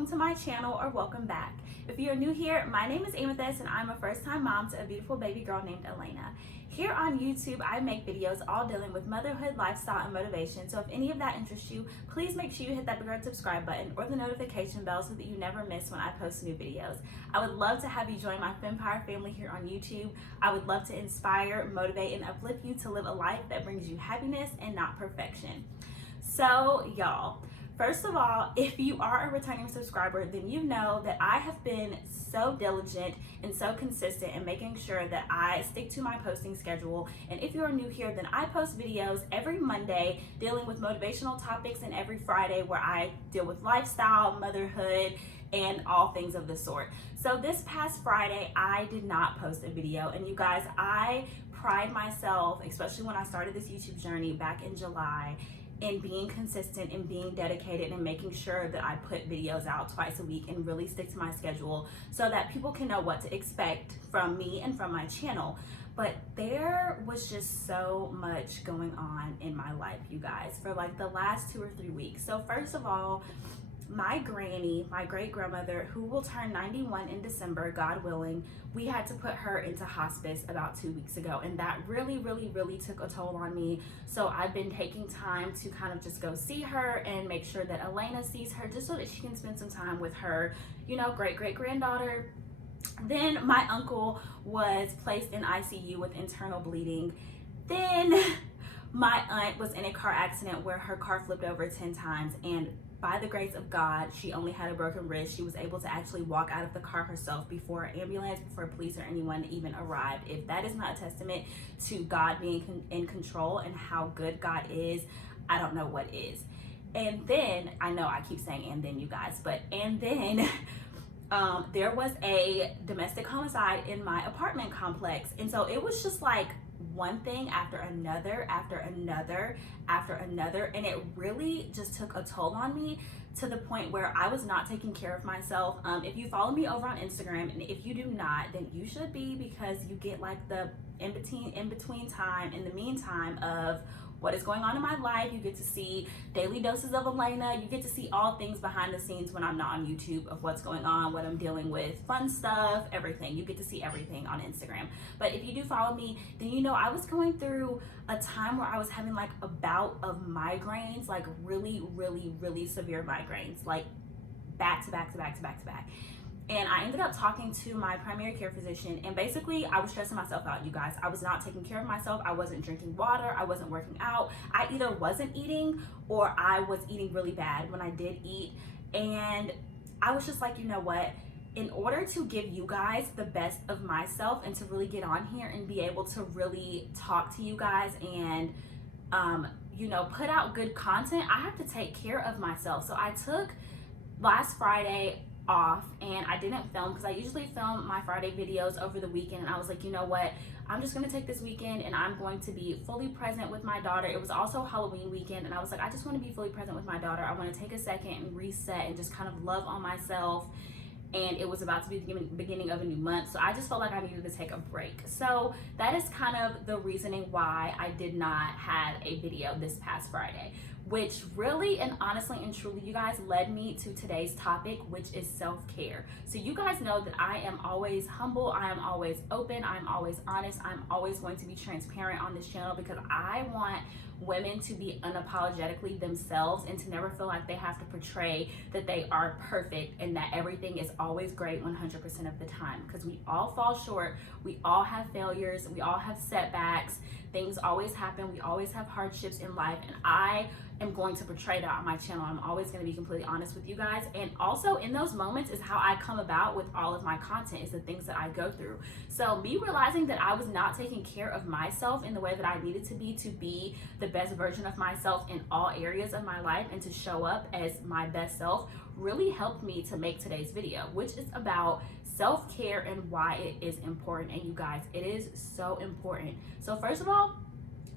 welcome to my channel or welcome back. If you're new here, my name is Amethyst and I'm a first-time mom to a beautiful baby girl named Elena. Here on YouTube, I make videos all dealing with motherhood, lifestyle, and motivation. So if any of that interests you, please make sure you hit that big red subscribe button or the notification bell so that you never miss when I post new videos. I would love to have you join my Fempire family here on YouTube. I would love to inspire, motivate, and uplift you to live a life that brings you happiness and not perfection. So y'all, first of all, if you are a returning subscriber, then you know that I have been so diligent and so consistent in making sure that I stick to my posting schedule. And if you are new here, then I post videos every Monday dealing with motivational topics and every Friday where I deal with lifestyle, motherhood, and all things of the sort. So this past Friday, I did not post a video. And you guys, I pride myself, especially when I started this YouTube journey back in July, and being consistent and being dedicated and making sure that I put videos out twice a week and really stick to my schedule so that people can know what to expect from me and from my channel. But there was just so much going on in my life, you guys, for like the last 2 or 3 weeks. So first of all, my granny, my great grandmother, who will turn 91 in December, God willing, we had to put her into hospice about 2 weeks ago. And that really took a toll on me. So I've been taking time to kind of just go see her and make sure that Elena sees her just so that she can spend some time with her, you know, great granddaughter. Then my uncle was placed in ICU with internal bleeding. Then my aunt was in a car accident where her car flipped over 10 times, and by the grace of God, she only had a broken wrist. She was able to actually walk out of the car herself before an ambulance, before police or anyone even arrived. If that is not a testament to God being in control and how good God is, I don't know what is. And then, I know I keep saying and then, you guys, but and then there was a domestic homicide in my apartment complex. And so it was just like one thing after another, and it really just took a toll on me to the point where I was not taking care of myself. If you follow me over on Instagram, and if you do not, then you should be, because you get like the in between time, in the meantime of what is going on in my life. You get to see daily doses of Elena. You get to see all things behind the scenes when I'm not on YouTube of what's going on, what I'm dealing with, fun stuff, everything. You get to see everything on Instagram. But if you do follow me, then you know I was going through a time where I was having like a bout of migraines, like really severe migraines, like back to back. And I ended up talking to my primary care physician, and basically I was stressing myself out, you guys. I was not taking care of myself. I wasn't drinking water. I wasn't working out. I either wasn't eating or I was eating really bad when I did eat. And I was just like, you know what? In order to give you guys the best of myself and to really get on here and be able to really talk to you guys and, you know, put out good content, I have to take care of myself. So I took last Friday off and I didn't film, because I usually film my Friday videos over the weekend, and I was like, you know what, I'm just gonna take this weekend and I'm going to be fully present with my daughter. It was also Halloween weekend, and I was like, I just want to be fully present with my daughter. I want to take a second and reset and just kind of love on myself. And it was about to be the beginning of a new month, so I just felt like I needed to take a break. So that is kind of the reasoning why I did not have a video this past Friday, which really and honestly and truly, you guys, led me to today's topic, which is self-care. So you guys know that I am always humble, I am always open, I'm always honest, I'm always going to be transparent on this channel, because I want women to be unapologetically themselves and to never feel like they have to portray that they are perfect and that everything is always great 100% of the time, because we all fall short, we all have failures, we all have setbacks, things always happen, we always have hardships in life, and I am going to portray that on my channel. I'm always going to be completely honest with you guys, and also in those moments is how I come about with all of my content, is the things that I go through. So me realizing that I was not taking care of myself in the way that I needed to be the best version of myself in all areas of my life and to show up as my best self, really helped me to make today's video, which is about self-care and why it is important. And you guys, it is so important. So first of all,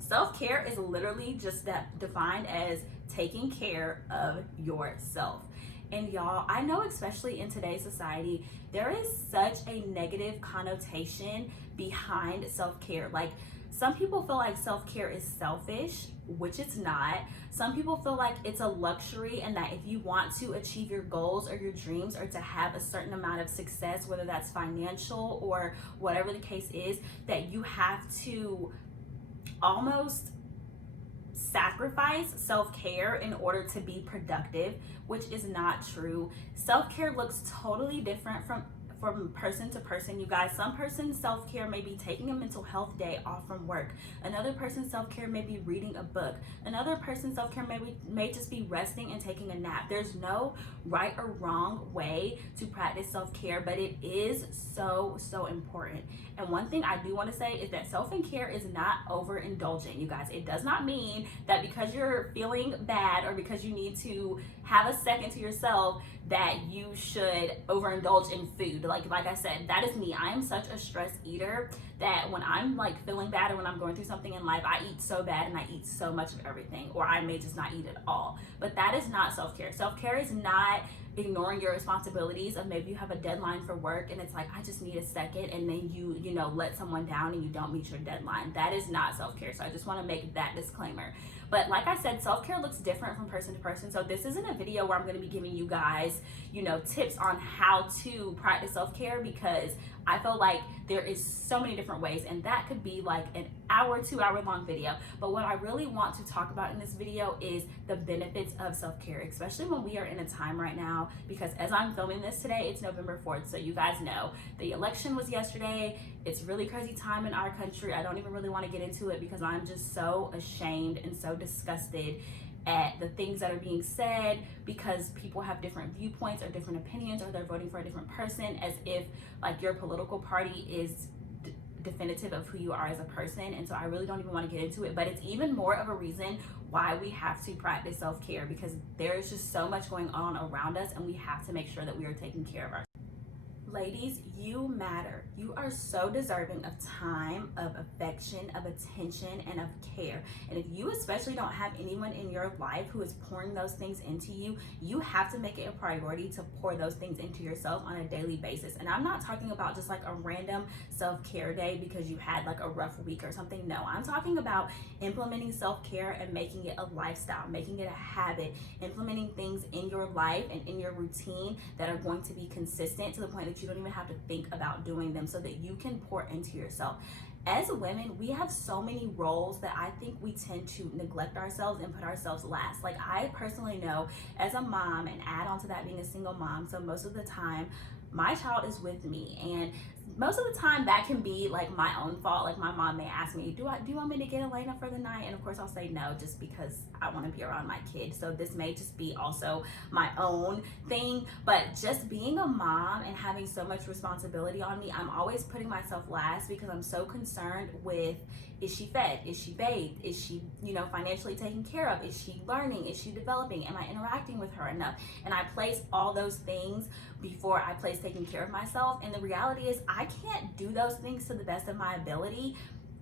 self-care is literally just that, defined as taking care of yourself. And y'all, I know especially in today's society, there is such a negative connotation behind self-care. Like, some people feel like self-care is selfish, which it's not. Some people feel like it's a luxury, and that if you want to achieve your goals or your dreams, or to have a certain amount of success, whether that's financial or whatever the case is, that you have to almost sacrifice self-care in order to be productive, which is not true. Self-care looks totally different from person to person, you guys. Some person's self-care may be taking a mental health day off from work. Another person's self-care may be reading a book. Another person's self-care may just be resting and taking a nap. There's no right or wrong way to practice self-care, but it is so important. And one thing I do want to say is that self-care is not overindulgent, you guys. It does not mean that because you're feeling bad or because you need to have a second to yourself that you should overindulge in food. Like I said, that is me. I am such a stress eater that when I'm like feeling bad or when I'm going through something in life, I eat so bad and I eat so much of everything, or I may just not eat at all. But that is not self-care. Self-care is not ignoring your responsibilities of maybe you have a deadline for work and it's like, I just need a second, and then you know, let someone down and you don't meet your deadline. That is not self-care. So I just want to make that disclaimer. But like I said, self-care looks different from person to person. So this isn't a video where I'm going to be giving you guys, you know, tips on how to practice self-care, because I feel like there is so many different ways, and that could be like an hour, 2 hour long video. But what I really want to talk about in this video is the benefits of self-care, especially when we are in a time right now, because as I'm filming this today, it's November 4th. So you guys know the election was yesterday. It's really crazy time in our country. I don't even really want to get into it because I'm just so ashamed and so disgusted at the things that are being said, because people have different viewpoints or different opinions, or they're voting for a different person, as if like your political party is definitive of who you are as a person. And so I really don't even want to get into it, but it's even more of a reason why we have to practice self-care, because there's just so much going on around us, and we have to make sure that we are taking care of ourselves. Ladies, you matter. You are so deserving of time, of affection, of attention, and of care. And if you especially don't have anyone in your life who is pouring those things into you, you have to make it a priority to pour those things into yourself on a daily basis. And I'm not talking about just like a random self-care day because you had like a rough week or something. No, I'm talking about implementing self-care and making it a lifestyle, making it a habit, implementing things in your life and in your routine that are going to be consistent to the point that you don't even have to think about doing them, so that you can pour into yourself. As women, we have so many roles that I think we tend to neglect ourselves and put ourselves last. Like, I personally know as a mom, and add on to that being a single mom, so most of the time my child is with me, and most of the time that can be like my own fault. Like, my mom may ask me, do you want me to get Elena for the night? And of course I'll say no, just because I want to be around my kid. So this may just be also my own thing. But just being a mom and having so much responsibility on me, I'm always putting myself last, because I'm so concerned with, is she fed? Is she bathed? Is she, you know, financially taken care of? Is she learning? Is she developing? Am I interacting with her enough? And I place all those things before I place taking care of myself. And the reality is, I can't do those things to the best of my ability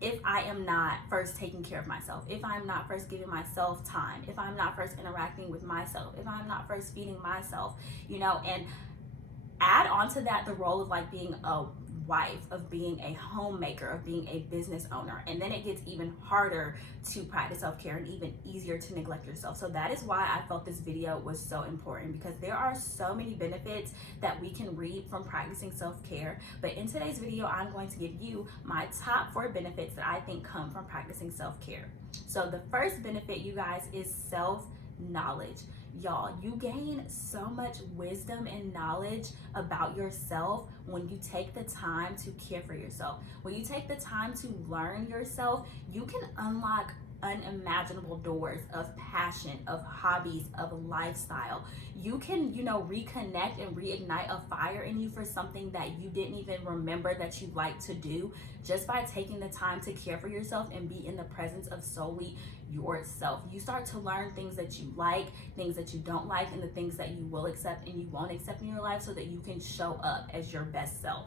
if I am not first taking care of myself, if I'm not first giving myself time, if I'm not first interacting with myself, if I'm not first feeding myself, you know. And add on to that the role of like being a wife, of being a homemaker, of being a business owner, and then it gets even harder to practice self-care and even easier to neglect yourself. So that is why I felt this video was so important, because there are so many benefits that we can reap from practicing self-care. But in today's video, I'm going to give you my top 4 benefits that I think come from practicing self-care. So the first benefit, you guys, is self-knowledge. Y'all, you gain so much wisdom and knowledge about yourself when you take the time to care for yourself. When you take the time to learn yourself, you can unlock unimaginable doors of passion, of hobbies, of lifestyle. You can, you know, reconnect and reignite a fire in you for something that you didn't even remember that you like to do, just by taking the time to care for yourself and be in the presence of solely yourself. You start to learn things that you like, things that you don't like, and the things that you will accept and you won't accept in your life, so that you can show up as your best self.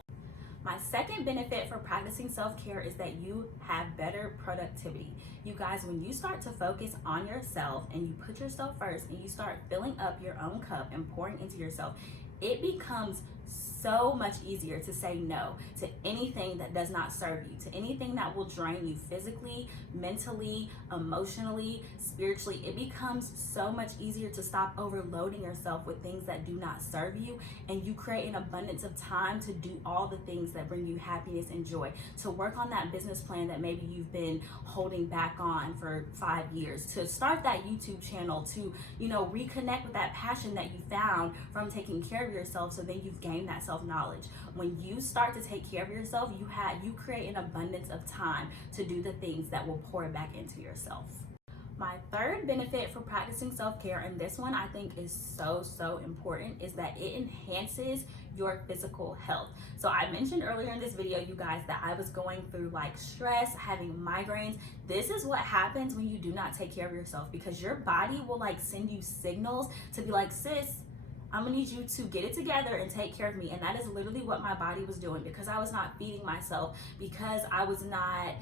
My second benefit for practicing self-care is that you have better productivity. You guys, when you start to focus on yourself and you put yourself first and you start filling up your own cup and pouring into yourself, it becomes so much easier to say no to anything that does not serve you, to anything that will drain you physically, mentally, emotionally, spiritually. It becomes so much easier to stop overloading yourself with things that do not serve you, and you create an abundance of time to do all the things that bring you happiness and joy, to work on that business plan that maybe you've been holding back on for 5 years, to start that YouTube channel, to reconnect with that passion that you found from taking care of yourself, so then you've gained that self-knowledge. When you start to take care of yourself, you create an abundance of time to do the things that will pour back into yourself. My third benefit for practicing self-care, and this one I think is so important, is that it enhances your physical health. So I mentioned earlier in this video, you guys, that I was going through like stress, having migraines. This is what happens when you do not take care of yourself, because your body will like send you signals to be like, sis, I'm gonna need you to get it together and take care of me. And that is literally what my body was doing, because I was not feeding myself, because I was not,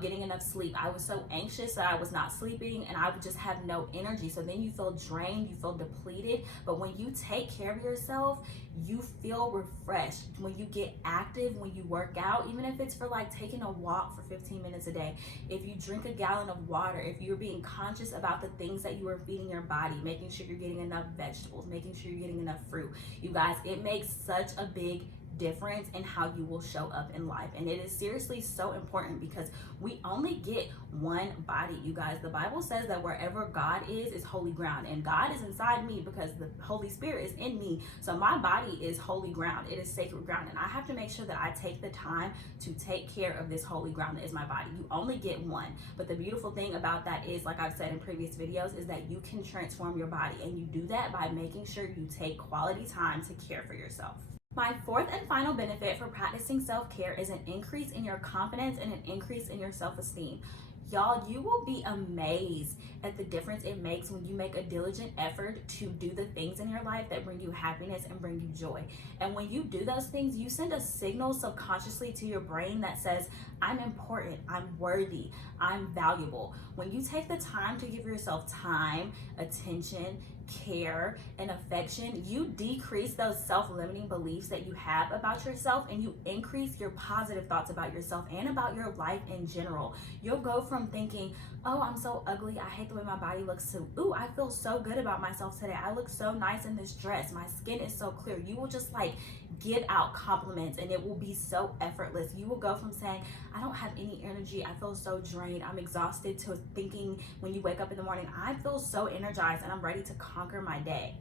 getting enough sleep. I was so anxious that I was not sleeping, and I would just have no energy. So then you feel drained, you feel depleted. But when you take care of yourself, you feel refreshed. When you get active, when you work out, even if it's for like taking a walk for 15 minutes a day, if you drink a gallon of water, if you're being conscious about the things that you are feeding your body, making sure you're getting enough vegetables, making sure you're getting enough fruit, you guys, it makes such a big difference in how you will show up in life. And it is seriously so important, because we only get one body, you guys. The Bible says that wherever God is holy ground, and God is inside me because the Holy Spirit is in me. So my body is holy ground. It is sacred ground, and I have to make sure that I take the time to take care of this holy ground that is my body. You only get one. But the beautiful thing about that is, like I've said in previous videos, is that you can transform your body, and you do that by making sure you take quality time to care for yourself. My fourth and final benefit for practicing self-care is an increase in your confidence and an increase in your self-esteem. Y'all, you will be amazed at the difference it makes when you make a diligent effort to do the things in your life that bring you happiness and bring you joy. And when you do those things, you send a signal subconsciously to your brain that says, I'm important, I'm worthy, I'm valuable. When you take the time to give yourself time, attention, care, and affection, you decrease those self-limiting beliefs that you have about yourself, and you increase your positive thoughts about yourself and about your life in general. You'll go from thinking, oh, I'm so ugly, I hate the way my body looks, to, ooh, I feel so good about myself today, I look so nice in this dress, my skin is so clear. You will just like give out compliments, and it will be so effortless. You will go from saying, I don't have any energy, I feel so drained, I'm exhausted, to thinking when you wake up in the morning, I feel so energized and I'm ready to conquer my day.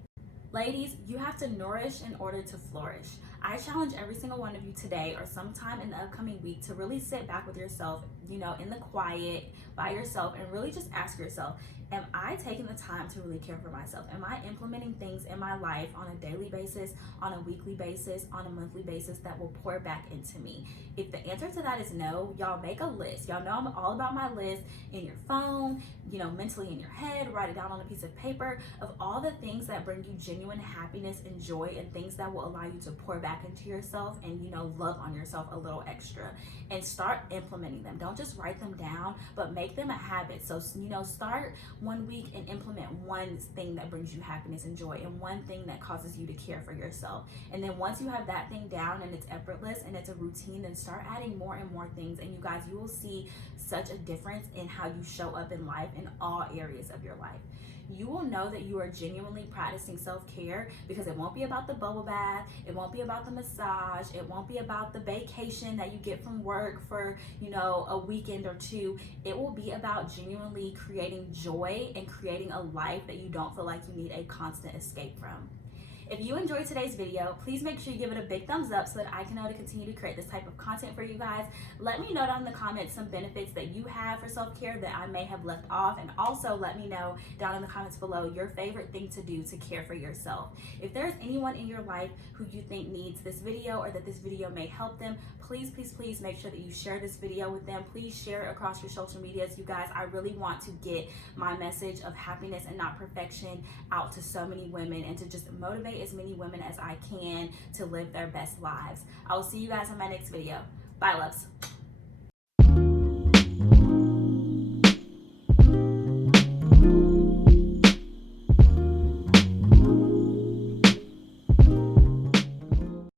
Ladies, you have to nourish in order to flourish. I challenge every single one of you today or sometime in the upcoming week to really sit back with yourself, in the quiet, by yourself, and really just ask yourself, am I taking the time to really care for myself? Am I implementing things in my life on a daily basis, on a weekly basis, on a monthly basis that will pour back into me? If the answer to that is no, y'all make a list. Y'all know I'm all about my list, in your phone, mentally in your head, write it down on a piece of paper, of all the things that bring you genuine happiness and joy, and things that will allow you to pour back into yourself and, love on yourself a little extra, and start implementing them. Don't just write them down, but make them a habit. So, start one week and implement one thing that brings you happiness and joy, and one thing that causes you to care for yourself. And then once you have that thing down and it's effortless and it's a routine, then start adding more and more things. And you guys, you will see such a difference in how you show up in life, in all areas of your life. You will know that you are genuinely practicing self-care, because it won't be about the bubble bath, it won't be about the massage, it won't be about the vacation that you get from work for, a weekend or two. It will be about genuinely creating joy and creating a life that you don't feel like you need a constant escape from. If you enjoyed today's video, please make sure you give it a big thumbs up so that I can know to continue to create this type of content for you guys. Let me know down in the comments some benefits that you have for self-care that I may have left off, and also let me know down in the comments below your favorite thing to do to care for yourself. If there's anyone in your life who you think needs this video, or that this video may help them, please make sure that you share this video with them. Please share it across your social medias. You guys, I really want to get my message of happiness and not perfection out to so many women, and to just motivate as many women as I can to live their best lives. I will see you guys in my next video. Bye, loves.